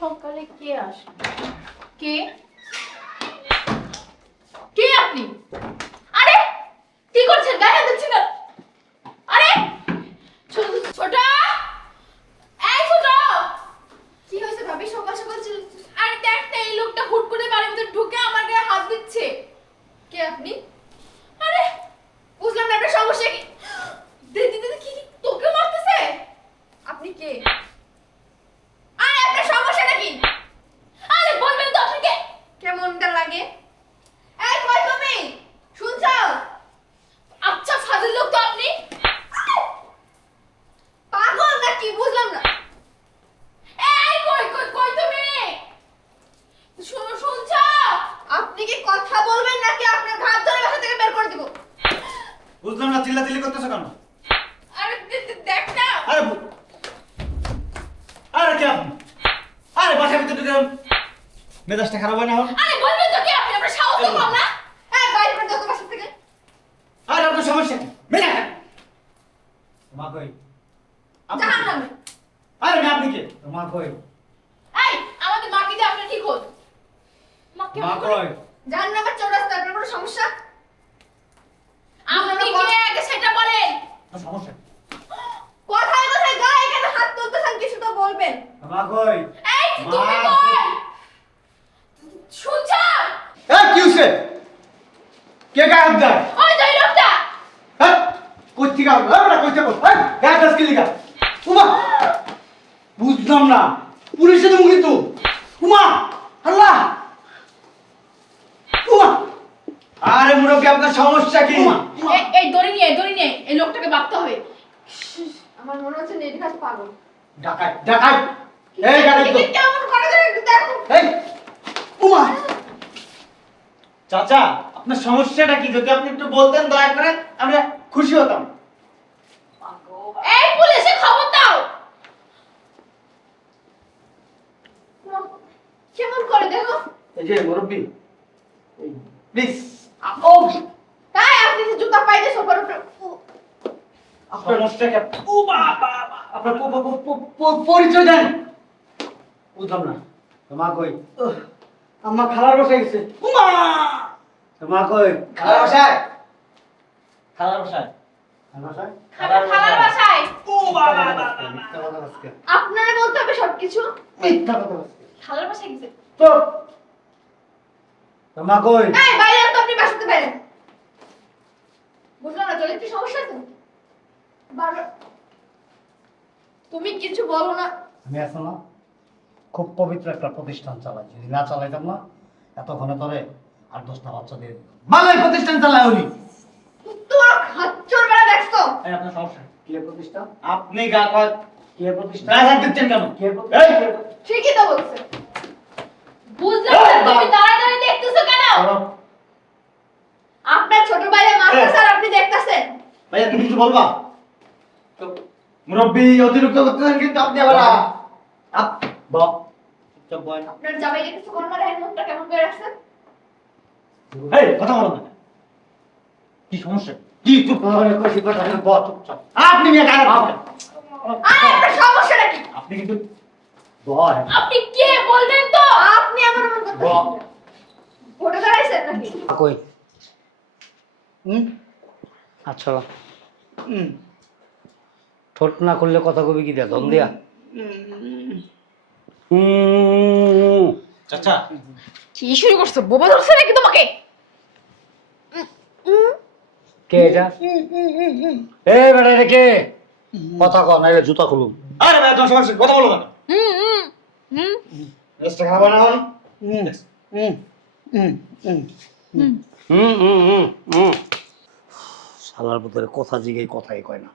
সকালে কে আসবে? কে কে আপনি? আরে কি করছেন? গায়ে হাত দিচ্ছেন কেন? আরে ছোট এই ছোট, কি হয়েছে ভাবি? সকাল সকাল আরে দেখ না, এই লোকটা হুট করে বাড়ির ভিতর ঢুকে আমার গায়ে হাত দিচ্ছে। কে আপনি? আরে বুঝলাম না, আপনার সমস্যা কি? দিদি দিদি কি তোকে মারতেছে? আপনি কে? আরে আপনার সমস্যাটা কি? আরে বলবেন তো আপনি কে? কেমনটা লাগে? এই কই তুমি? শুনছো? আচ্ছা ফাজিল লোক তো আপনি। পাগল নাকি বুঝলাম না। এই কই কই কই তুমি? শুনছো? আপনি কি কথা বলবেন নাকি আপনার ঘাট ধরে বাসা থেকে বের করে দিব? বুঝলাম না, চিল্লাচিল্লি করতেছো কেন? আরে দেখ না। আরে আরে কি আপনি? আরে বাসার ভিতরে ঢুকে মেজাজটা খারাপ হয় না? আরে বলবেন তো কি আপনি? আপনার সাহস তো কম না? এই বাইরে বের দাও বাসা থেকে। আরে আপনার সমস্যা কি? মেজা মা কই? জাহান্নামে। আরে মা আপনি কে? মা কই? এই আমাদের মাকে দিয়ে আপনি ঠিক হন। মা কই? জাহান্নামের চৌরাস্তা। আপনার কোনো সমস্যা? আপনি কে আগে সেটা বলেন। সমস্যা কথায় কথায় গায়ে কেন হাত তুলতেছেন? কিছু তো বলবেন। মা কই? এই তুমি কই? শুনছ? এই কি হইছে? কে গায়ে হাত দেয়? ওই যে লোকটা। হ্যাঁ কই থেকে আলো? আমরা কই থেকে? এই গায়ে হাত কি লিগা? উমা বুঝলাম না, পুলিশে দেবো কিন্তু। উমা আল্লাহ, উমা আরে মুরব্বি আপনার সমস্যা কি? এই দড়ি নিয়ে এই লোকটাকে বাঁধতে হবে। আমার মনে হচ্ছে নির্ঘাত পাগল। ডাকাত ডাকাত, এই ডাকাত তো কেমন করে দেখো। এই উমা চাচা, আপনার সমস্যাটা কি? যদি আপনি একটু বলতেন দয়া করে, আমরা খুশি হতাম। এই পুলিশে খবর দাও। কেমন করে দেখো। এই যে মুরব্বি, প্লিজ। ও তাই আপনি যে জুতা পাইলে সোফার উপরে। আপনার সমস্যাটা ও বাবা, আপনার পরিচয় দেন। বুঝলাম না। মা কই? আম্মা খালার বসে গেছে। উমা মা কই? খালার বসায়। খালার বসায়। খালার বাসায়। ও বাবা, আপনারা বলতে হবে সবকিছু। মিথ্যা কথা বলছে। খালার বাসায় গেছে। তো মা কই? এই বাইরে তো আপনি বাসাতে বাইরে। বুঝলাম না, চলে কি সমস্যা আছে? বারবার তুমি কিছু বলো না। আমি এখন না খুব পবিত্র একটা প্রতিষ্ঠান চালাই, যদি না চালাইতাম না এতক্ষণে তোরে 8-10টা বাচ্চা দিয়ে দিতাম। মালের প্রতিষ্ঠান চালায় উনি। তোর খাচ্চর বেলা দেখছো? এই আপনার সমস্যা কে প্রতিষ্ঠান? আপনি গা কয় কে প্রতিষ্ঠান? গায়ে হাত দিচ্ছেন কেন? কে এই প্রতিষ্ঠান? ঠিকই তো বলছে। বুঝলাম না, তুমি দাঁড়ায় দেখতেছো কেন? আপনার ছোট ভাইয়ের মারতেছে আর আপনি দেখতেছেন। ভাইয়া তুমি কিছু বলবা? মুরব্বি অতিরিক্ত করতেছেন কিন্তু আপনি আবার চুপ বলেন। আপনার জামাইকে কিছু কোন মারে মুখটা কেমন করে রাখছেন? এই কথা বলো না। কি সমস্যা? কি চুপ তোরে কইছি কথা বল চুপচাপ। আপনি মিয়া গায়ে হাত দিচ্ছেন। আরে আপনার সমস্যাটা কি? আপনি কিন্তু বল। আপনি কে বলবেন তো? আপনি আমার মন করতে বল। ভোটে দাঁড়াইছেন নাকি? কই? আচ্ছা। ঠোঁট না খুললে কথা কবি কি দিয়া দম দিয়া? চাচা কি শুরু করছো? বোবা ধরছে নাকি তোমাকে? কে এটা? এই বেটা এটা কে? কথা কও নাইলে জুতা খুলুম। আরে ভাই তোমার সমস্যা কথা বলো না। রেস্টটা খারাপ হয় না আমার? শালার ভিতরে কথা জিগাই কথাই কয় না।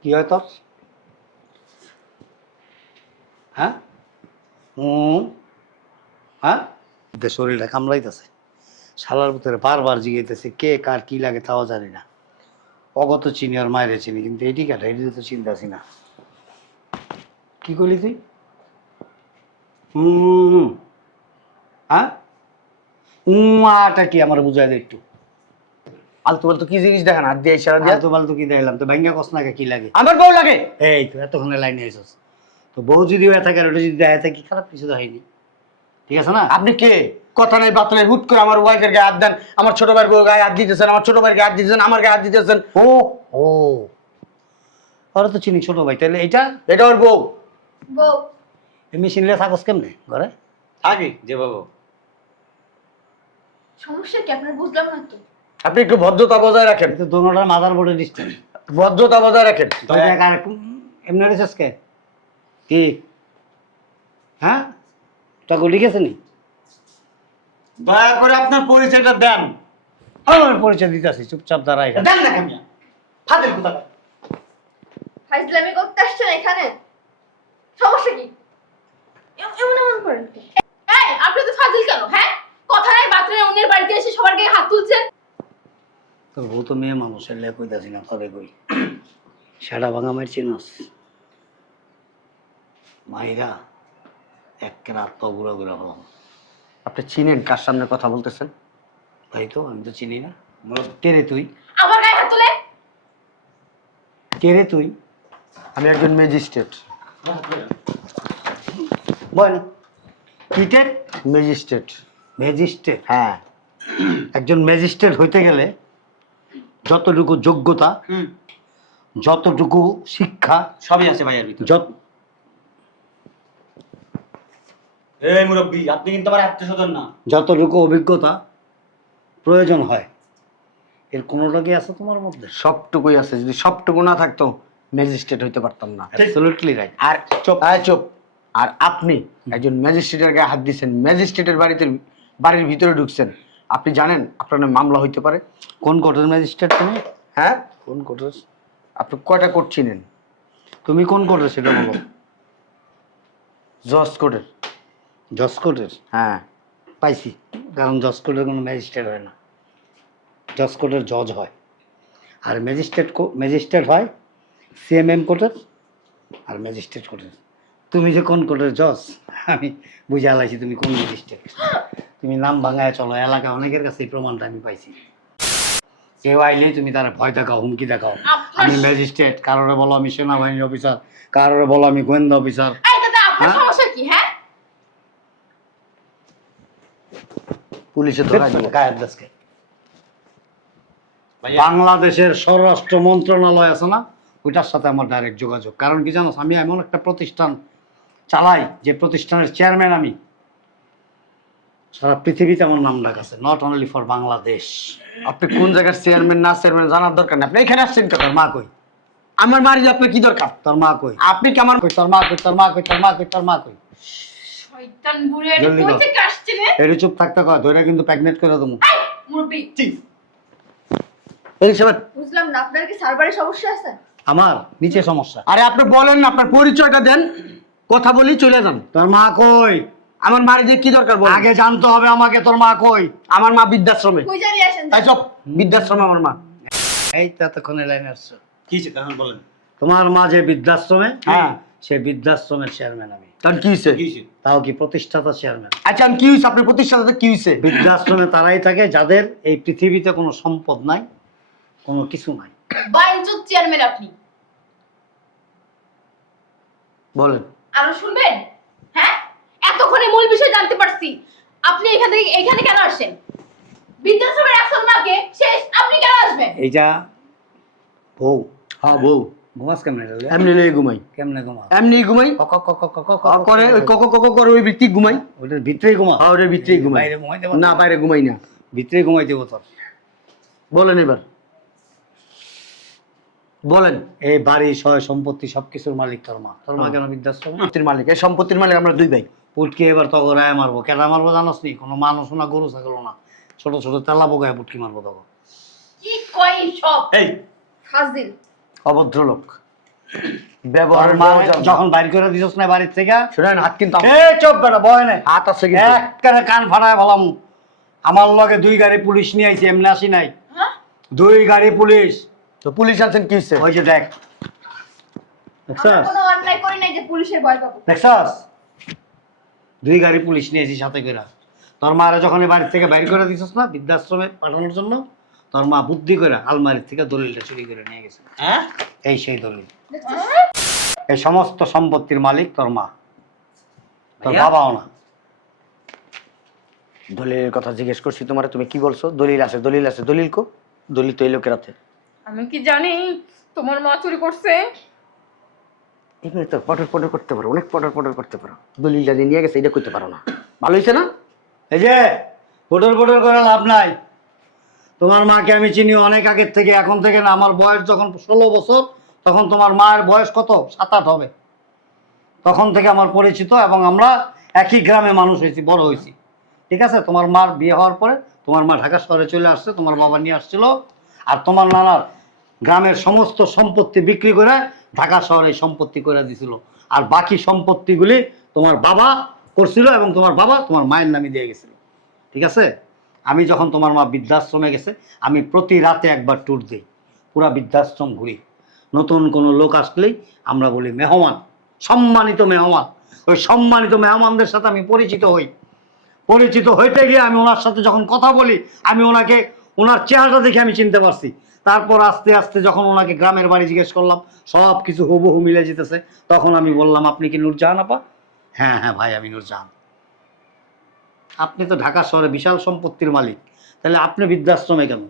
কি হয় তোর? হ্যাঁ হ্যাঁ শরীরটা কামড়াইতেছে। শালার ভিতরে বারবার জিগাইতেছে কে কার কি লাগে তাও জানি না। অগত চিনি আর মায়েরে চিনি, কিন্তু এটি কাটা এটি তো চিন্তাছি না। কি করলি তুই? হ্যাঁ উমাটা কি আমার বুঝাই দে একটু। আলতু ফালতু কি জিনিস দেখেন হাত দিয়ে ইশারা দিয়ে? ফালতু ফালতু কি দেখলাম তো ভাঙ্গা কস না কি লাগে? আমার বউ লাগে। এই তো এতক্ষণে লাইনে আইসস। তো বউ যদি হয়ে থাকে আর ওটা যদি দেখা থাকে খারাপ কিছু তো হয়নি, ঠিক আছে না? আপনি কে? কথা নাই বার্তা নাই, হুট করে আমার ওয়াইফের গায়ে হাত দেন, আমার ছোট ভাইয়ের বউ গায়ে হাত দিতেছেন, আমার ছোট ভাইয়ের গায়ে হাত দিতেছেন, আমার গায়ে হাত দিতেছেন। ও ও ওরা তো চিনি ছোট ভাই, তাহলে এটা এটা ওর বউ। বউ মেশিন নিয়ে থাকস কেমনে ঘরে? থাকি যে বাবু। সমস্যা কি আপনার বুঝলাম না তো। আপনি একটু ভদ্রতা বজায় রাখেন, কিন্তু দোনোটার মাদার বোর্ডে ডিস্টেন্স ভদ্রতা বজায় রাখেন। এমনি রেছিস কে? কি হ্যাঁ তোকে লিখেছে নি? দয়া করে আপনার পরিচয়টা দেন। আমার পরিচয় দিতে আসি, চুপচাপ দাঁড়াই। দেন না কেমন ফাদের কথা। ফাইজলামি করতে আসছেন এখানে, সমস্যা কি? এমন এমন করেন কি? এই আপনি তো ফাজিল কেন? হ্যাঁ, কথা নাই বার্তা নাই, অন্যের বাড়িতে এসে সবার গায়ে হাত তুলছেন। তোর বউ তো মেয়ে মানুষ, এলে কইতাছি না তবে কই সেটা ভাঙা মার চিনস মাইরা এক রাত তো ঘুরা ঘুরা হলাম। আপনি চিনেন কার সামনে কথা বলতেছেন? তাই তো আমি তো চিনি না। কে রে তুই? আমার গায়ে হাত তুলে? কে রে তুই? আমি একজন ম্যাজিস্ট্রেট। বল কিটের ম্যাজিস্ট্রেট। ম্যাজিস্ট্রেট? হ্যাঁ। একজন ম্যাজিস্ট্রেট হইতে গেলে যতটুকু যোগ্যতা, যতটুকু শিক্ষা সবই আছে ভাইয়ের ভিতরে। এই মুরব্বি, আপনি কিন্তু আমার আত্মীয়স্বজন না। যতটুকু অভিজ্ঞতা প্রয়োজন হয়, এর কোনোটা কি আছে তোমার মধ্যে? সবটুকুই আছে, যদি সবটুকু না থাকতো ম্যাজিস্ট্রেট হইতে পারতাম না। Absolutely right. আর চুপ, আয় চুপ। আর আপনি একজন ম্যাজিস্ট্রেটের গায়ে হাত দিচ্ছেন, ম্যাজিস্ট্রেটের বাড়ির ভিতরে ঢুকছেন। আপনি জানেন আপনার নামে মামলা হইতে পারে। কোন কোর্টের ম্যাজিস্ট্রেট তুমি? হ্যাঁ, কোন কোর্টের? আপনি কয়টা কোর্ট চিনেন? তুমি কোন কোর্টের সেটা বলো। জজ কোর্টের। জজ কোর্টের? হ্যাঁ। পাইছি, কারণ জজ কোর্টের কোনো ম্যাজিস্ট্রেট হয় না, জজ কোর্টের জজ হয়। আর ম্যাজিস্ট্রেট হয় সিএমএম কোর্টের আর ম্যাজিস্ট্রেট কোর্টের। তুমি যে কোন কোর্টের জজ আমি বুঝে আলাইছি তুমি কোন ম্যাজিস্ট্রেট। তুমি নাম ভাঙায় চলো, এলাকা অনেকের কাছে এই প্রমাণটা আমি পাইছি। কেউ আইলেই তুমি তারা ভয় দেখাও, হুমকি দেখাও, আমি ম্যাজিস্ট্রেট, কারোরে বলো আমি সেনাবাহিনী অফিসার, কারোরে বলো আমি গোয়েন্দা অফিসার। এই দাদা আপনার সমস্যা কি? হ্যাঁ, পুলিশে ধরা দিল। গায়ের দেশকে বাংলাদেশের স্বরাষ্ট্র মন্ত্রণালয় আছে না, ওইটার সাথে আমার ডাইরেক্ট যোগাযোগ। কারণ কি জানো, আমি এমন একটা প্রতিষ্ঠান চালাই যে প্রতিষ্ঠানের চেয়ারম্যান আমি। সারা পৃথিবীতে আমার নাম ডাক আছে, নট অনলি ফর বাংলাদেশ। আপনি কোন জায়গার চেয়ারম্যান না চেয়ারম্যান জানার দরকার নেই, আপনি এখানে আসছেন কেন? তোর মা কই? আমার মারি যে আপনার কি দরকার? তোর মা কই? আপনি কি আমার কই তোর মা কই? তোর মা কই? তোর মা কই? তোর মা কই? শয়তান বুড়ি, এটা জলদি কই কর। থেকে আসছে রে? এটা চুপ থাকতে কয়, ধরে কিন্তু প্রেগনেন্ট করে দেবো। এই মুরব্বি, এই সবাই? বুঝলাম না, আপনার কি সার্ভারের সমস্যা আছে? আমার নিচে সমস্যা। আরে আপনি বলেন না, আপনার পরিচয়টা দেন, কথা বলি চলে যান। তোর মা কই? আমার মারি যে কি দরকার বলেন? আগে জানতে হবে আমাকে তোর মা কই। আমার মা বৃদ্ধাশ্রমে। কই জানি আসেন। তাই সব বৃদ্ধাশ্রমে আমার মা। এই ততক্ষণে লাইনে আসছো। কি হয়েছে তখন বলেন? তোমার মা যে বৃদ্ধাশ্রমে, হ্যাঁ। সে বৃদ্ধাশ্রমের চেয়ারম্যান আমি। তখন কি হয়েছে? তাও কি প্রতিষ্ঠাতা চেয়ারম্যান। আচ্ছা, আমি কি হয়েছে? আপনার প্রতিষ্ঠাতে কি হয়েছে? বৃদ্ধাশ্রমে তারাই থাকে যাদের এই পৃথিবীতে কোনো সম্পদ নাই, কোনো কিছু নাই। বাইনচুত চেয়ারম্যান আপনি। বলেন। আরো শুনবেন? হ্যাঁ, এতক্ষণে মূল বিষয় জানতে পারছি। আপনি এখানে কেন আসেন? বৃদ্ধাশ্রমের একজন মাকে শেষ, আপনি কেন আসবেন? এইটা বউ। হ্যাঁ বউ। ঘুমাস কেমনে রে? এমনি লয়ে ঘুমাই। কেমনে ঘুমা? এমনি ঘুমাই। কক কক কক কক কক করে ওই কোকো কোকো করে ওই ব্যক্তি ঘুমাই। ওটার ভিতরেই ঘুমা? হ্যাঁ, ওটার ভিতরেই ঘুমাই। বাইরে ঘুমাইতে না, বাইরে ঘুমাই না। ভিতরেই ঘুমাই দেবো তোর। বলেন এবার, বলেন। এই বাড়ি সয় সম্পত্তি সবকিছুর মালিক তোর মা। তোর মা কেন বৃদ্ধাশ্রমে? সম্পত্তির মালিক, এই সম্পত্তির মালিক আমরা দুই ভাই। পুটকি এবার তখন রায় মারবো। কেটা মারবো জানোস নি? কোনো মানুষ না, গরু ছাগল না, ছোট ছোট তেলা পোকায় পুটকি মারবো তখন। কি কই সব? এই ফাজিল। অভদ্র লোক। তোর ব্যবহার মা যখন বাইর করে দিছস না বাড়ির থেকে, শুনেন, হাত কিন্তু এই চুপ বেটা, বয় নাই। হাত আছে কিন্তু। একবারে কান ফাটায় বলাম। আমার লগে 2 গাড়ি পুলিশ নিয়ে আইছে, এমনি আসি নাই। হ্যাঁ, 2 গাড়ি পুলিশ। তো পুলিশ আছেন কি হচ্ছে? ওই যে দেখ, আমরা দেখছস? কোনো অন্যায় করি নাই যে পুলিশের ভয় পাবো। দেখছস? 2 গাড়ি পুলিশ নিয়েছি সাথে করে। তোর মারা যখন এই বাড়ি থেকে বাইর করে দিছস না বৃদ্ধাশ্রমে পাঠানোর জন্য, তোর মা বুদ্ধি করে আলমারি থেকে দলিলটা চুরি করে নিয়ে গেছে। হ্যাঁ, এই সেই দলিল। দেখছিস? এই সমস্ত সম্পত্তির মালিক তোর মা, তোর ভাইয়া? বাবাও না। দলিলের কথা জিজ্ঞেস করছি তোমার, তুমি কি বলছো? দলিল আছে, দলিল আছে, দলিল কো? দলিল তো এই লোকের হাতে। আমি কি জানি তোমার মা চুরি করছে? এগুলো তো পটর পটর করতে পারো, অনেক পটর পটর করতে পারো। দলিলটা যে নিয়ে গেছে এটা করতে পারো না। ভালো হয়েছে না? এই যে ফোটর ফোটর করে লাভ নাই। তোমার মাকে আমি চিনি অনেক আগের থেকে, এখন থেকে না। আমার বয়স যখন 16 বছর, তখন তোমার মায়ের বয়স কত? 7-8 হবে। তখন থেকে আমার পরিচিত, এবং আমরা একই গ্রামে মানুষ হয়েছি, বড় হয়েছি। ঠিক আছে? তোমার মার বিয়ে হওয়ার পরে তোমার মা ঢাকা শহরে চলে আসছে, তোমার বাবা নিয়ে আসছিল। আর তোমার নানার গ্রামের সমস্ত সম্পত্তি বিক্রি করে ঢাকা শহরে সম্পত্তি করে দিছিল। আর বাকি সম্পত্তিগুলি তোমার বাবা করছিল, এবং তোমার বাবা তোমার মায়ের নামে দিয়ে গেছিল। ঠিক আছে? আমি যখন তোমার মা বৃদ্ধাশ্রমে গেছে, আমি প্রতি রাতে একবার ট্যুর দিই, পুরা বৃদ্ধাশ্রম ঘুরি। নতুন কোনো লোক আসলেই আমরা বলি মেহমান, সম্মানিত মেহমান। ওই সম্মানিত মেহমানদের সাথে আমি পরিচিত হই। পরিচিত হইতে গিয়ে আমি ওনার সাথে যখন কথা বলি, আমি ওনাকে, ওনার চেহারাটা দেখে আমি চিনতে পারছি। তারপর আস্তে আস্তে যখন ওনাকে গ্রামের বাড়ি জিজ্ঞেস করলাম, সব কিছু হুবহু মিলে যেতেছে। তখন আমি বললাম, আপনি কি নূরজাহান আপা? হ্যাঁ হ্যাঁ ভাই, আমি নূরজাহান। আপনি তো ঢাকা শহরে বিশাল সম্পত্তির মালিক, তাহলে আপনি বৃদ্ধাশ্রমে কেন?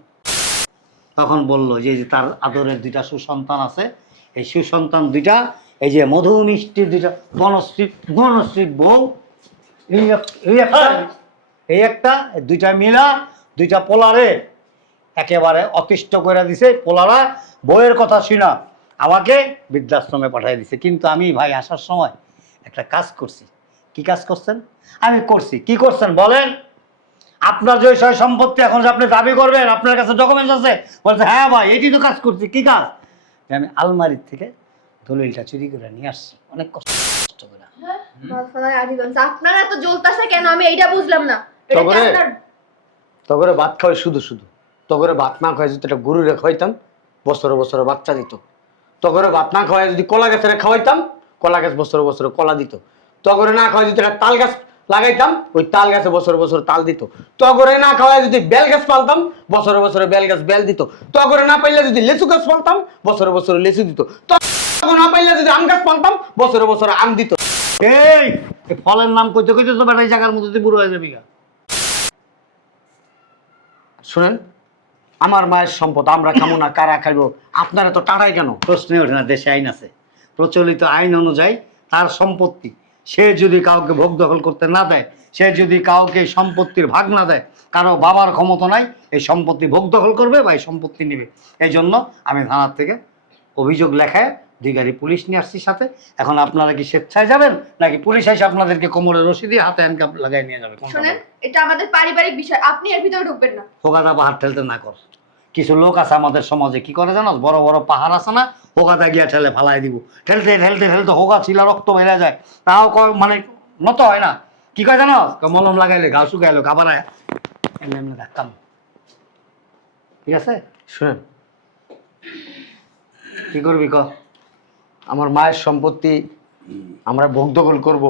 তখন বলল যে এই যে তার আদরের 2টা সুসন্তান আছে, এই সুসন্তান 2টা, এই যে মধু মিষ্টির 2টা বনশ্রীর বউ, এই একটা 2টা মিলা 2টা পোলারে একেবারে অতিষ্ঠ করে দিছে। পোলারা বউয়ের কথা শুনা আমাকে বৃদ্ধাশ্রমে পাঠিয়ে দিছে। কিন্তু আমি ভাই আসার সময় একটা কাজ করছি। কি কাজ করছেন? আমি করছি। কি করছেন বলেন? আপনার যে সয় সম্পত্তি এখন যে আপনি দাবি করবেন, আপনার কাছে ডকুমেন্টস আছে? বলছে হ্যাঁ ভাই, এটি তো কাজ করছি। কি কাজ? যে আমি আলমারির থেকে দলিলটা চুরি করে নিয়ে আসছি, অনেক কষ্ট করে। আপনারা এত জ্বলতাছে কেন? আমি এইটা বুঝলাম না। এটা কি তবে আপনার? তগরে ভাত খাওয়াই শুধু শুধু। তগরে ভাত না খাওয়াই যদি একটা গরুরে খাওয়াইতাম, বছরে বছরে বাচ্চা দিত। তগরে ভাত না খাওয়াই যদি কলা গাছের খাওয়াইতাম, কলা গাছ বছরে বছরে কলা দিত। তগরে না খাওয়াই যদি একটা তাল গাছ লাগাইতাম, ওই তাল গাছে বছরে বছরে তাল দিত। তগরে না খাওয়াই যদি বেল গাছ পালতাম, বছরে বছরে বেল গাছ বেল দিত। তগরে না পাইলে যদি লেচু গাছ পালতাম, বছরে বছরে লেচু দিত। তগরে না পাইলে যদি আম গাছ পালতাম, বছরে বছরে আম দিত। এই এই ফলের নাম কইতে কইতে তো বেটা এই জায়গার মধ্যে দিয়ে বুড়ো হয়ে যাবি গা। শুনেন, আমার মায়ের সম্পদ আমরা খাবো না, কারা খাইব? আপনারা তো টাটাই কেন? প্রশ্নে ওঠে না। দেশে আইন আছে, প্রচলিত আইন অনুযায়ী তার সম্পত্তি সে যদি কাউকে ভোগ দখল করতে না দেয়, সে যদি কাউকে সম্পত্তির ভাগ না দেয়, কারো বাবার ক্ষমতা নাই এই সম্পত্তি ভোগ দখল করবে বা এই সম্পত্তি নেবে। এই জন্য আমি থানার থেকে অভিযোগ লেখায় 2 গাড়ি পুলিশ নিয়ে আসছি সাথে। এখন আপনারা কি স্বেচ্ছায় যাবেন, নাকি পুলিশ এসে আপনাদেরকে কোমরে রশি দিয়ে হাতে হ্যান্ডকাপ লাগাই নিয়ে যাবে? শুনেন, এটা আমাদের পারিবারিক বিষয়, আপনি এর ভিতরে ঢুকবেন না। হোগাদা পাহাড় ঠেলতে না কর। কিছু লোক আছে আমাদের সমাজে, কি করে জানো? বড় বড় পাহাড় আছে না, হোগাদা গিয়া ঠেলে ফালাই দিব। ঠেলতে ঠেলতে ঠেলতে হোগা ছিলা রক্ত বেড়ে যায়, তাও মানে নত হয় না। কি কয় জানো? মলম লাগাইলে ঘাও শুকাইলো, খাবার এমনি এমনি ধাক্কাম। ঠিক আছে? শুনেন, কি করবি ক? আমার মায়ের সম্পত্তি আমরা ভোগ দখল করবো।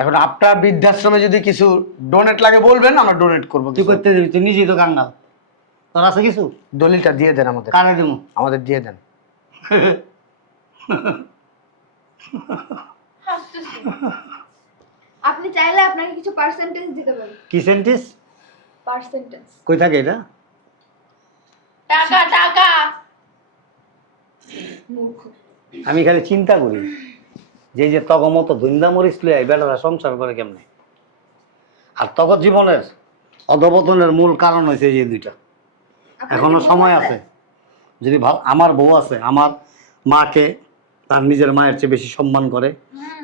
এখন আপনার বৃদ্ধাশ্রমে যদি কিছু ডোনেট লাগে বলবেন, আমরা ডোনেট করবো। তুই করতে দিবি? তুই নিজেই তো কাঙ্গাল। তোর আছে কিছু? দলিলটা দিয়ে দেন আমাদের, কানে দেবো? আমাদের দিয়ে দেন। হাসতেছি। আপনি চাইলে আপনাকে কিছু পার্সেন্টেজ দিতে পারি। কি সেন্টিস? পার্সেন্টেজ কই থাকে এটা? টাকা টাকা। মূর্খ। আমি খালি চিন্তা করি যে এই যে তগমতো ধুন্দা মরিচ লইয়া এই বেটারা সংসার করে কেমনে। আর তগর জীবনের অধপতনের মূল কারণ হয়েছে এই 2টা। এখনো সময় আছে। যদি আমার বউ আছে, আমার মাকে তার নিজের মায়ের চেয়ে বেশি সম্মান করে,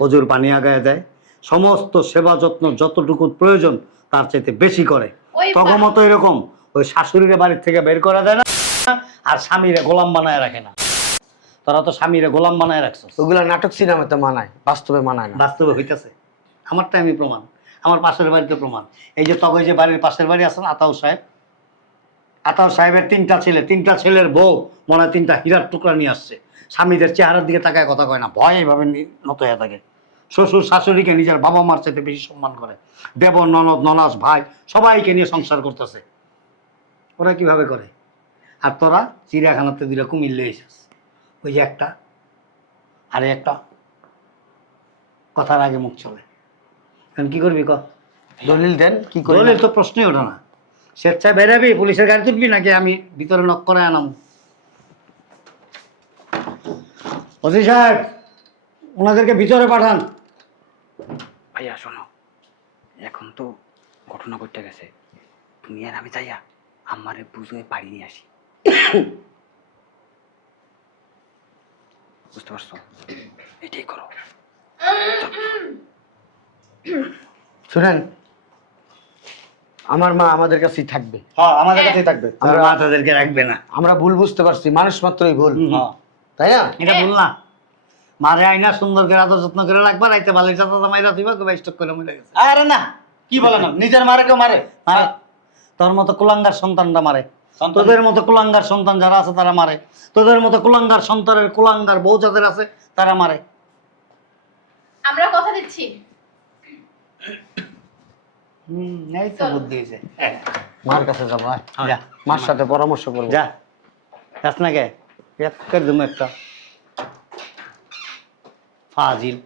অজুর পানি আগায় দেয়, সমস্ত সেবা যত্ন যতটুকু প্রয়োজন তার চাইতে বেশি করে। তগমতো এরকম ওই শাশুড়িরে বাড়ির থেকে বের করে দেয় না, আর স্বামীরে গোলাম বানায় রাখে না। তোরা তো স্বামীরে গোলাম বানায় রাখছো। ওগুলা নাটক সিনেমাতে মানায়, বাস্তবে মানায় না। বাস্তবে হইতেছে। আমারটা আমি প্রমাণ, আমার পাশের বাড়িতে প্রমাণ। এই যে তবে যে বাড়ির পাশের বাড়ি আছেন আতাউর সাহেব, আতাউর সাহেবের 3টা ছেলে, 3টা ছেলের বউ মনে হয় 3টা হীরার টুকরা নিয়ে আসছে। স্বামীদের চেহারার দিকে তাকায় কথা কয় না, ভয় এইভাবে নত হয়ে থাকে। শ্বশুর শাশুড়িকে নিজের বাবা মার চাইতে বেশি সম্মান করে। দেবর ননদ ননাস ভাই সবাইকে নিয়ে সংসার করতেছে। ওরা কিভাবে করে? আর তোরা চিড়িয়াখানাতে 2টা কুমির লিয়ে এসেছিস, ওই যে একটা, আরে একটা কথার আগে মুখ চলে। এখন কি করবি ক? দলিল দেন, কি করে দলিল তো প্রশ্নই ওঠে না। স্বেচ্ছায় বেরাবি, পুলিশের গাড়ি তুলবি নাকি আমি ভিতরে নক করে আনাম? ওসি সাহেব, ওনাদেরকে ভিতরে পাঠান। ভাইয়া শোনো, এখন তো ঘটনা ঘটে গেছে, তুমি আর আমি যাইয়া আমারে বুঝে বাড়ি নিয়ে আসি। বুঝতে পারছো? এটাই করো। শুনেন, আমার মা আমাদের কাছেই থাকবে। হ্যাঁ আমাদের কাছেই থাকবে। আমার মা তাদেরকে রাখবে না। আমরা ভুল বুঝতে পারছি, মানুষ মাত্রই ভুল, হ্যাঁ। তাই না? এটা ভুল না। মারে আইনা সুন্দর করে আদর যত্ন করে রাখবা, রাইতে ভালোই চাতা মাইরা দিবা, গোবা স্টক করে মরে গেছে। আরে না, কি বলে না, নিজের মারে কেউ মারে? মারে। তোর মতো কুলাঙ্গার সন্তানটা মারে, সন্তান- তোদের মতো কুলাঙ্গার সন্তান যারা আছে তারা মারে, তোদের মতো কুলাঙ্গার সন্তানের কুলাঙ্গার বউ যাদের আছে তারা মারে। আমরা কথা দিচ্ছি। এই তো বুদ্ধি হয়েছে। মার কাছে যাবো, আয়। যা, মার সাথে পরামর্শ করবো। যা, যাস না কে? এক করে দিমু একটা ফাজিল।